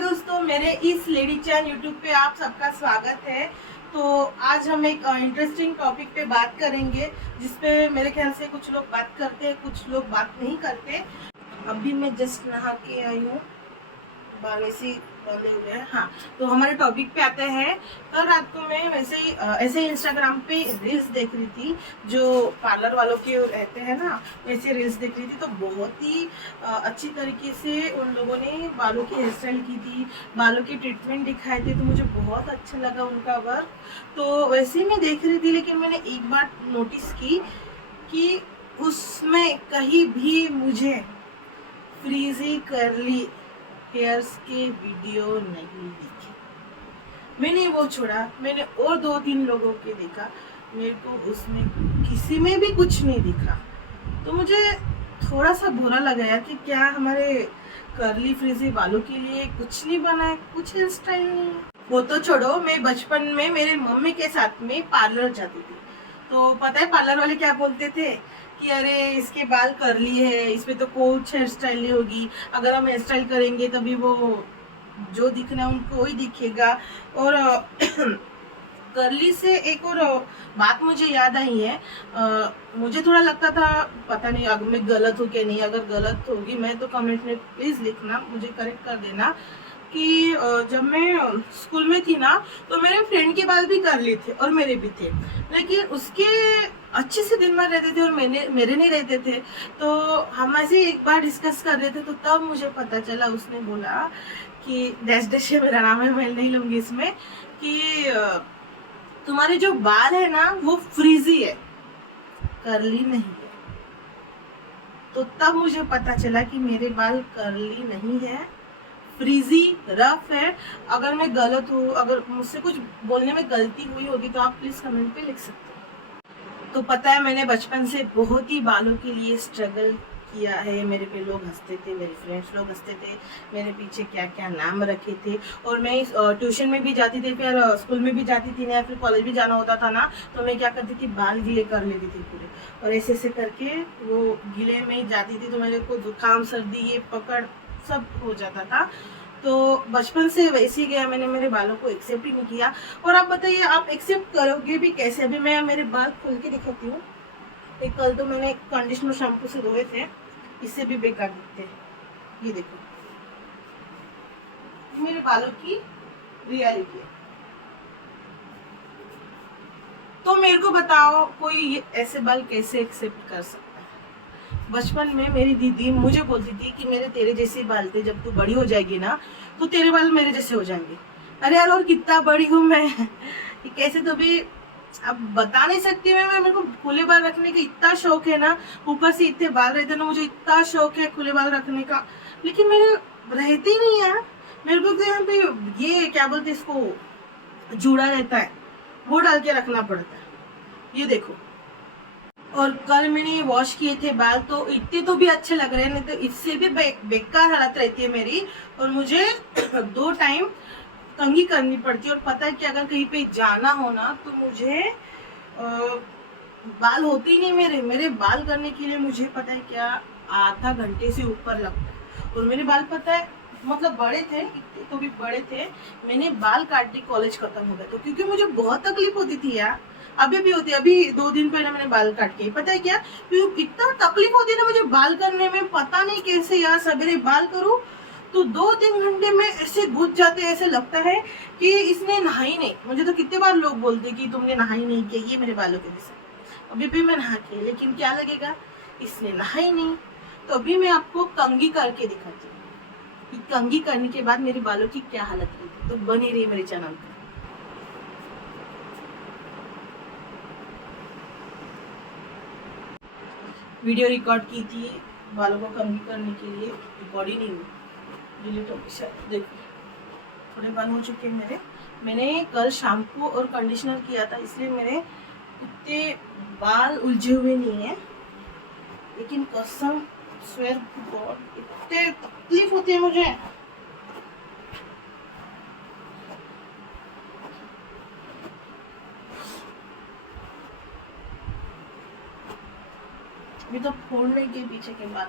दोस्तों, मेरे इस लेडी चैन यूट्यूब पे आप सबका स्वागत है। तो आज हम एक इंटरेस्टिंग टॉपिक पे बात करेंगे, जिसपे मेरे ख्याल से कुछ लोग बात करते हैं, कुछ लोग बात नहीं करते। अभी मैं जस्ट नहा के आई हूँ, बाल ऐसे ही बंधे हुए हैं। हाँ, तो हमारे टॉपिक पे आते हैं। कल रात को मैं ऐसे ही इंस्टाग्राम पे रील्स देख रही थी, जो पार्लर वालों के रहते हैं ना, वैसे रील्स देख रही थी। तो बहुत ही अच्छी तरीके से उन लोगों ने बालों की हेयर स्टाइल की थी, बालों के ट्रीटमेंट दिखाए थे, तो मुझे बहुत अच्छा लगा उनका वर्क। तो वैसे ही मैं देख रही थी, लेकिन मैंने एक बात नोटिस की कि उसमें कहीं भी मुझे फ्रीजी करली हेयर्स के वीडियो नहीं दिखे। मैंने वो छोड़ा, मैंने और 2-3 लोगों के देखा, मेरे को उसमें किसी में भी कुछ नहीं दिखा। तो मुझे थोड़ा सा बुरा लगा यार कि क्या हमारे कर्ली फ्रीजी बालों के लिए कुछ नहीं बना है, कुछ हेयर स्टाइल नहीं है। वो तो छोड़ो, मैं बचपन में मेरे मम्मी के साथ में पार्लर जाती थी। तो पता है पार्लर वाले क्या बोलते थे कि अरे इसके बाल कर्ली है, इसमें तो कुछ हेयर स्टाइल नहीं होगी, अगर हम हेयर स्टाइल करेंगे तभी वो जो दिखना है उनको वही दिखेगा। और कर्ली से एक और बात मुझे याद आई है। मुझे थोड़ा लगता था, पता नहीं अगर मैं गलत हूँ कि नहीं, अगर गलत होगी मैं तो कमेंट में प्लीज लिखना, मुझे करेक्ट कर देना कि जब मैं स्कूल में थी ना, तो मेरे फ्रेंड के बाल भी कर्ली थे और मेरे भी थे, लेकिन उसके अच्छे से दिन भर रहते थे और मेरे नहीं रहते थे। तो हम ऐसे एक बार डिस्कस कर रहे थे, तो तब मुझे पता चला, उसने बोला कि डैश डैश मेरा नाम है, मैं नहीं लूंगी इसमें, कि तुम्हारे जो बाल है ना वो फ्रीजी है, कर्ली नहीं है। तो तब मुझे पता चला कि मेरे बाल कर्ली नहीं है, फ्रीजी रफ है। अगर मैं गलत हूँ, अगर मुझसे कुछ बोलने में गलती हुई होगी तो आप प्लीज कमेंट पे लिख सकते हो। तो पता है मैंने बचपन से बहुत ही बालों के लिए स्ट्रगल किया है। मेरे पे लोग हंसते थे, मेरे फ्रेंड्स लोग हंसते थे, मेरे पीछे क्या क्या नाम रखे थे। और मैं ट्यूशन में भी जाती थी, फिर स्कूल में भी जाती थी, या फिर कॉलेज भी जाना होता था ना, तो मैं क्या करती थी, बाल गीले कर लेती थी पूरे, और ऐसे ऐसे करके वो गीले में जाती थी, तो मेरे को जुकाम सर्दी ये पकड़ सब हो जाता था। तो बचपन से वैसे ही गया, मैंने मेरे बालों को एक्सेप्ट ही नहीं किया। और आप बताइए, आप एक्सेप्ट करोगे भी कैसे? अभी मैं मेरे बाल खोल के दिखाती हूँ। एक कल तो मैंने कंडीशनर शैम्पू से धोए थे, इससे भी बेकार दिखते हैं। ये देखो, मेरे बालों की रियलिटी है। तो मेरे को बताओ, कोई ऐसे बाल कैसे एक्सेप्ट कर सकता है? बचपन में मेरी दीदी मुझे बोलती थी कि मेरे तेरे जैसे बाल थे, जब तू बड़ी हो जाएगी ना तो तेरे बाल मेरे जैसे हो जाएंगे। अरे यार, और कितना बड़ी हूँ मैं कैसे, तो भी अब बता नहीं सकती मैं। मेरे को खुले बाल रखने का इतना शौक है ना, ऊपर से इतने बाल रहते ना, मुझे इतना शौक है खुले बाल रखने का, लेकिन मेरे रहते ही नहीं यार। मेरे को तो यहाँ पे ये क्या बोलते इसको, जूड़ा रहता है, वो डाल के रखना पड़ता है। ये देखो, और कल मैंने वॉश किए थे बाल, तो इतने तो भी अच्छे लग रहे हैं, नहीं तो इससे भी बेकार हालत रहती है मेरी। और मुझे 2 टाइम कंघी करनी पड़ती है। और पता है कि अगर कहीं पे जाना हो ना, तो मुझे बाल होते ही नहीं मेरे बाल करने के लिए मुझे पता है क्या, आधा घंटे से ऊपर लगता है। और मेरे बाल पता है मतलब बड़े थे, इतने तो भी बड़े थे। मैंने बाल काट के कॉलेज खत्म हो गया, तो क्योंकि मुझे बहुत तकलीफ होती थी यार, अभी भी होती है। अभी 2 दिन पहले मैंने बाल काट के, पता है क्या, क्योंकि इतना तकलीफ होती है ना मुझे बाल करने में, पता नहीं कैसे यार। सवेरे बाल करूं तो 2-3 घंटे में ऐसे गुज जाते, ऐसे लगता है कि इसने नहाई नहीं। मुझे तो कितने बार लोग बोलते कि तुमने नहाई नहीं किया, ये मेरे बालों के वजह। अभी भी मैं नहा के, लेकिन क्या लगेगा, इसने नहाई नहीं। तो अभी मैं आपको कंघी करके दिखाती हूँ कि कंघी करने के बाद मेरे बालों की क्या हालत होगी। तो बनी रही मेरे चैनल पर। वीडियो रिकॉर्ड की थी बालों को कंघी करने के लिए, रिकॉर्ड ही नहीं हुई, डिलीट हो गई। देखो, थोड़े बाल हो चुके हैं मेरे। मैंने कल शैम्पू और कंडीशनर किया था, इसलिए मेरे इतने बाल उलझे हुए नहीं है। लेकिन कसम स्वेयर गॉड, इतने तकलीफ होती है मुझे। अभी तो फोड़ने के पीछे के बाल।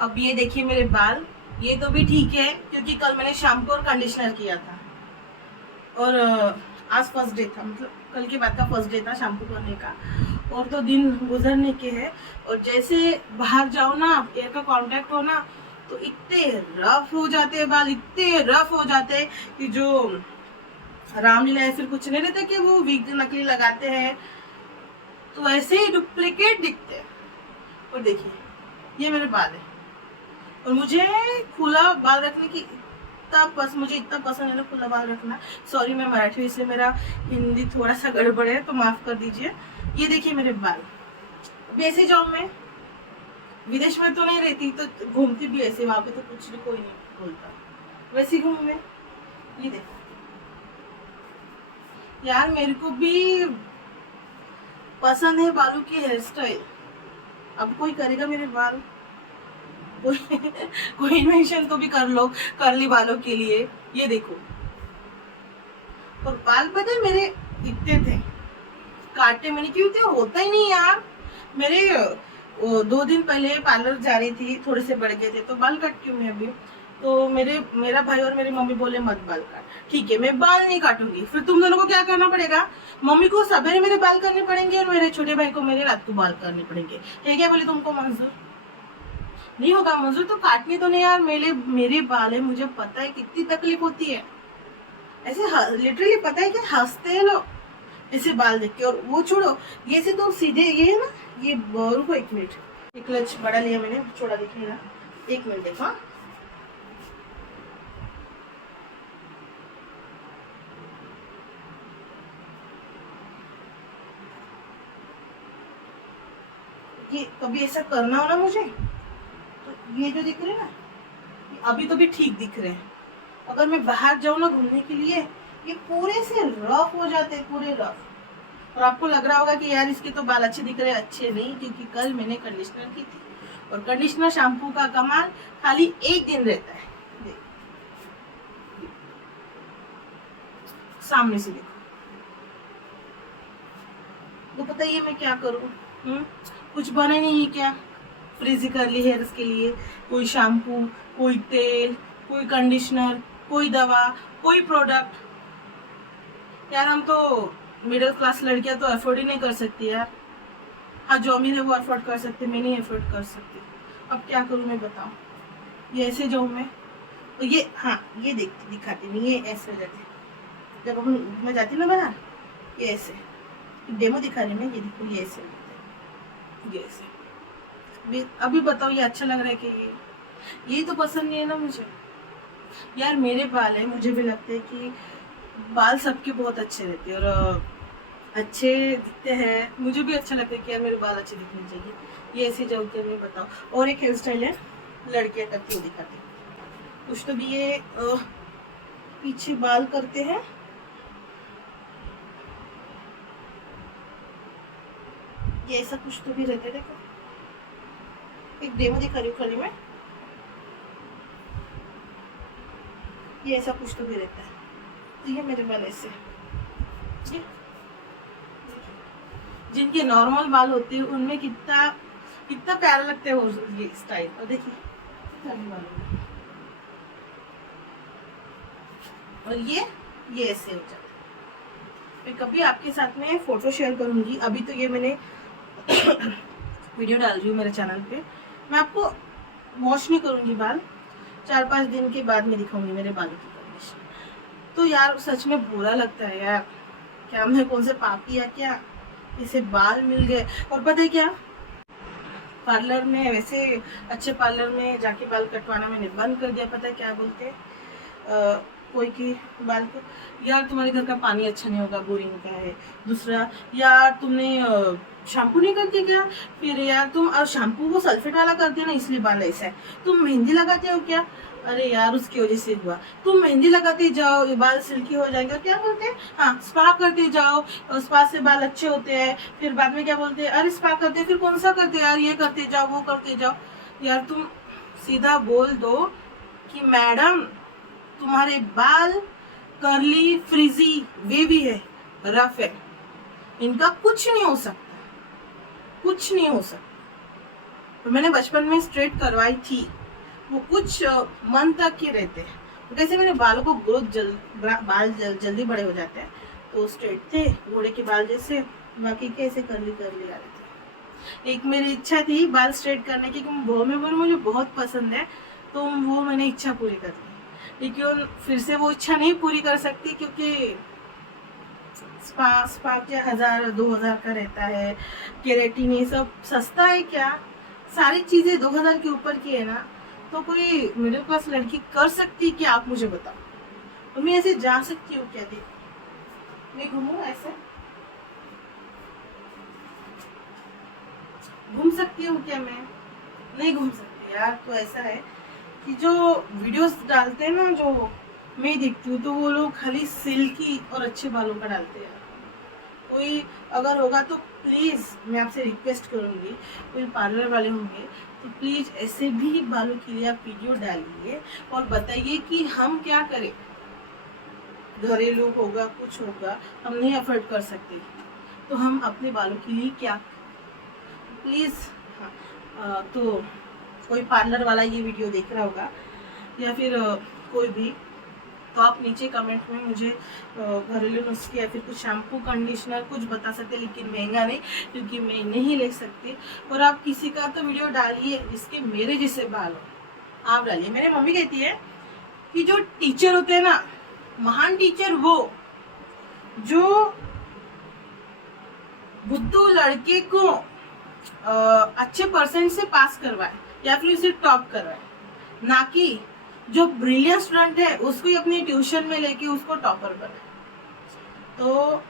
अब ये देखिए मेरे बाल, ये तो भी ठीक है क्योंकि कल मैंने शैम्पू और कंडीशनर किया था और आज फर्स्ट डे था, मतलब कल के बाद का फर्स्ट डे था शैम्पू करने का, और तो दिन गुजरने के हैं। और जैसे बाहर जाओ ना, एयर का कांटेक्ट हो ना, तो इतने रफ हो जाते हैं बाल, इतने रफ हो जाते हैं कि जो रामलीला या फिर कुछ नहीं रहता कि वो विग नकली लगाते हैं तो ऐसे ही डुप्लीकेट दिखते हैं। और देखिए ये मेरे बाल है, और मुझे खुला बाल रखने की मुझे इतना पसंद है ना, खुला बाल रखना। सॉरी मैं मराठी हूँ इसलिए मेरा हिंदी थोड़ा सा गड़बड़ है, तो माफ कर दीजिए। ये देखिए मेरे बाल, वैसे जाऊँ मैं विदेश में तो नहीं रहती, तो घूमती भी ऐसे, वहां पे तो कुछ भी कोई नहीं बोलता, वैसे घूमू मैं। ये देखो यार, मेरे को भी पसंद है बालों की हेयर स्टाइल। अब कोई करेगा मेरे बाल, कोई इन्वेंशन तो भी कर लो, कर ली बालों के लिए। ये देखो, और बाल पता है मेरे इतने थे, काटे मैंने क्यों थे, होता ही नहीं यार मेरे। 2 दिन पहले पार्लर जा रही थी, थोड़े से बढ़ गए थे तो बाल काटती हूँ मैं अभी। तो मेरा भाई और मेरी मम्मी बोले मत बाल काट। ठीक है, मैं बाल नहीं काटूंगी। फिर तुम दोनों को क्या करना पड़ेगा, मम्मी को सवेरे मेरे बाल करने पड़ेंगे और मेरे छोटे भाई को मेरे रात को बाल करने पड़ेंगे। है क्या बोले तुमको मंजूर? नहीं होगा मंजूर तो काटनी तो नहीं यार, मेरे बाल है, मुझे पता है कितनी तकलीफ होती है। ऐसे लिटरली पता है कि हंसते हैं लोग ऐसे बाल देख के। और वो छोड़ो, ये से तो सीधे ये है ना, ये रुको 1 मिनट, एक क्लच बड़ा लिया मैंने, छोटा दिखेगा, 1 मिनट देखो। ये कभी ऐसा करना हो ना मुझे, तो ये जो दिख रहे हैं ना, ये अभी तो भी ठीक दिख रहे हैं। अगर मैं बाहर जाऊँ ना घूमने के लिए, ये पूरे से रफ हो जाते हैं, पूरे रफ। और आपको लग रहा होगा कि यार इसके तो बाल अच्छे दिख रहे हैं, अच्छे नहीं, क्योंकि कल मैंने कंडीशनर की थी। और कंडीशनर शैम्पू का कमाल खाली 1 दिन रहता है। सामने से देखो, तो बताइए मैं क्या करूँ? कुछ बने नहीं क्या फ्रीजी कर्ली हेयर्स के लिए? कोई शैम्पू, कोई तेल, कोई कंडीशनर, कोई दवा, कोई प्रोडक्ट। यार हम तो मिडिल क्लास लड़कियां तो अफोर्ड ही नहीं कर सकती यार। हाँ, जो अमीर है वो अफोर्ड कर सकते, मैं नहीं अफोर्ड कर सकती। अब क्या करूँ मैं बताऊँ? ये ऐसे जाऊँ मैं तो ये, हाँ ये दिखाती नहीं, ये ऐसे हो जाती जब मैं जाती ना बाहर, ये ऐसे डेमो दिखा रही मैं, ये देखो ये ऐसे होता है, ये ऐसे। अभी बताओ ये अच्छा लग रहा है कि ये तो पसंद नहीं है ना मुझे। यार मेरे बाल है, मुझे भी लगता है कि बाल सबके बहुत अच्छे रहते हैं और अच्छे दिखते हैं। मुझे भी अच्छा लगता है कि यार मेरे बाल अच्छे दिखने चाहिए। ये ऐसे जाओ, मैं बताओ। और एक हेयर स्टाइल है लड़कियां करती है, दिखाती कुछ तो भी, ये पीछे बाल करते हैं, ये ऐसा कुछ तो भी रहता है। देखो एक डेमो दिखा रही हूँ खाली मैं, ये ऐसा कुछ तो भी रहता है। तो ये मेरे बाल ऐसे, जिनके नॉर्मल बाल होते हैं उनमें कितना कितना प्यारा लगता है वो ये स्टाइल। और देखिए और ये ऐसे हो जाता है। मैं कभी आपके साथ में फोटो शेयर करूंगी, अभी तो ये मैंने वीडियो डाल रही हूँ मेरे चैनल पे। मैं आपको वॉश नहीं करूंगी बाल, 4-5 दिन के बाद में दिखाऊंगी मेरे बालों की कंडीशन। तो यार सच में बुरा लगता है यार, क्या मैं कौन से पापी या क्या, इसे बाल मिल गए। और पता है क्या, पार्लर में वैसे अच्छे पार्लर में जाके बाल कटवाना मैंने बंद कर दिया। पता है क्या बोलते, कोई की बाल को, यार तुम्हारे घर का पानी अच्छा नहीं होगा, बोरिंग का है। दूसरा, यार तुमने शैम्पू नहीं करते क्या? फिर यार तुम शैम्पू वो सल्फेट वाला करते हो ना, इसलिए बाल ऐसा है। तुम मेहंदी लगाते हो क्या? अरे यार उसकी वजह से हुआ। तुम मेहंदी लगाते जाओ, ये बाल सिल्की हो जाएंगे। और क्या बोलते हैं, हाँ स्पा करते जाओ, स्पा से बाल अच्छे होते हैं। फिर बाद में क्या बोलते हैं, अरे स्पा करते, फिर कौन सा करते यार, ये करते जाओ वो करते जाओ। यार तुम सीधा बोल दो कि मैडम तुम्हारे बाल कर्ली, फ्रीजी, वेवी है, रफ है, इनका कुछ नहीं हो सकता, कुछ नहीं हो सकता। और मैंने बचपन में स्ट्रेट करवाई थी, वो कुछ मंथ तक ही रहते हैं। तो कैसे मेरे बालों को बाल जल्दी बड़े हो जाते हैं, तो स्ट्रेट थे घोड़े के बाल जैसे, बाकी कैसे करली करली आ रहे थे। एक मेरी इच्छा थी बाल स्ट्रेट करने की, वो में बोलूँ मुझे बहुत पसंद है, तो वो मैंने इच्छा पूरी कर ली। लेकिन फिर से वो इच्छा नहीं पूरी कर सकती, क्योंकि स्पा क्या 1000-2000 का रहता है, केराटिन ये सब सस्ता है क्या, सारी चीज़ें 2000 के ऊपर की है ना। तो कोई मिडिल क्लास लड़की कर सकती है क्या, आप मुझे बताओ। तो मैं ऐसे जा सकती हूँ क्या? देख मैं घूमूं ऐसे, घूम सकती हूँ क्या? मैं नहीं घूम सकती यार। तो ऐसा है कि जो वीडियोस डालते हैं ना, जो मैं देखती हूँ, तो वो लोग खाली सिल्की और अच्छे बालों का डालते हैं। कोई अगर होगा तो प्लीज़ मैं आपसे रिक्वेस्ट करूँगी, कोई पार्लर वाले होंगे तो प्लीज़ ऐसे भी बालों के लिए आप वीडियो डालिए और बताइए कि हम क्या करें। घरेलू होगा, कुछ होगा, हम नहीं अफोर्ड कर सकते, तो हम अपने बालों के लिए क्या, प्लीज़। हाँ, तो कोई पार्लर वाला ये वीडियो देख रहा होगा या फिर कोई भी, तो आप नीचे कमेंट में मुझे घरेलू नुस्खे या फिर कुछ शैम्पू कंडीशनर कुछ बता सकते, लेकिन महंगा नहीं, क्योंकि मैं नहीं ले सकती। और आप किसी का तो वीडियो डालिए जिसके मेरे जैसे बाल हो, आप डालिए। मेरी मम्मी कहती है कि जो टीचर होते हैं ना, महान टीचर वो जो बुद्धू लड़के को अच्छे परसेंट से पास करवाए या फिर उसे टॉप करवाए, ना कि जो ब्रिलियंट स्टूडेंट है उसको ही अपनी ट्यूशन में लेके उसको टॉपर बनाए। तो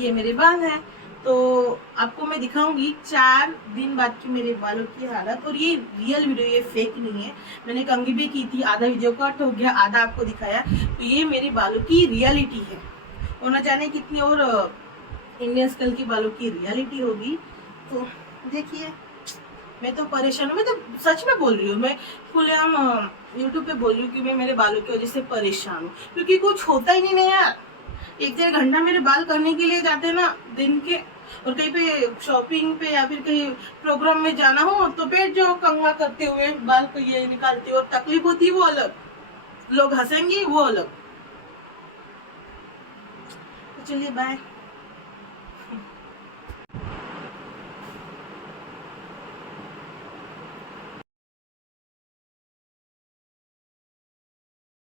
ये मेरे बाल हैं, तो आपको मैं दिखाऊंगी 4 दिन बाद की मेरे बालों की हालत। और ये रियल वीडियो, ये फेक नहीं है। मैंने कंघी भी की थी, आधा वीडियो कट हो गया, आधा आपको दिखाया। तो ये मेरे बालों की रियलिटी है, और न जाने कितनी और इंडियन स्कल की बालों की रियलिटी होगी। तो देखिए, मैं तो परेशान हूँ, मैं तो सच में बोल रही हूँ, मैं खुलेआम यूट्यूब पे बोल रही हूँ कि मैं मेरे बालों की वजह से परेशान हूँ, क्योंकि कुछ होता ही नहीं यार। 1-1.5 घंटा मेरे बाल करने के लिए जाते ना दिन के, और कहीं पे शॉपिंग पे या फिर कहीं प्रोग्राम में जाना हो तो बैठ जाओ कंघा करते हुए, बाल को ये निकालते, और तकलीफ होती वो अलग, लोग हंसेंगे वो अलग। तो चलिए बाय।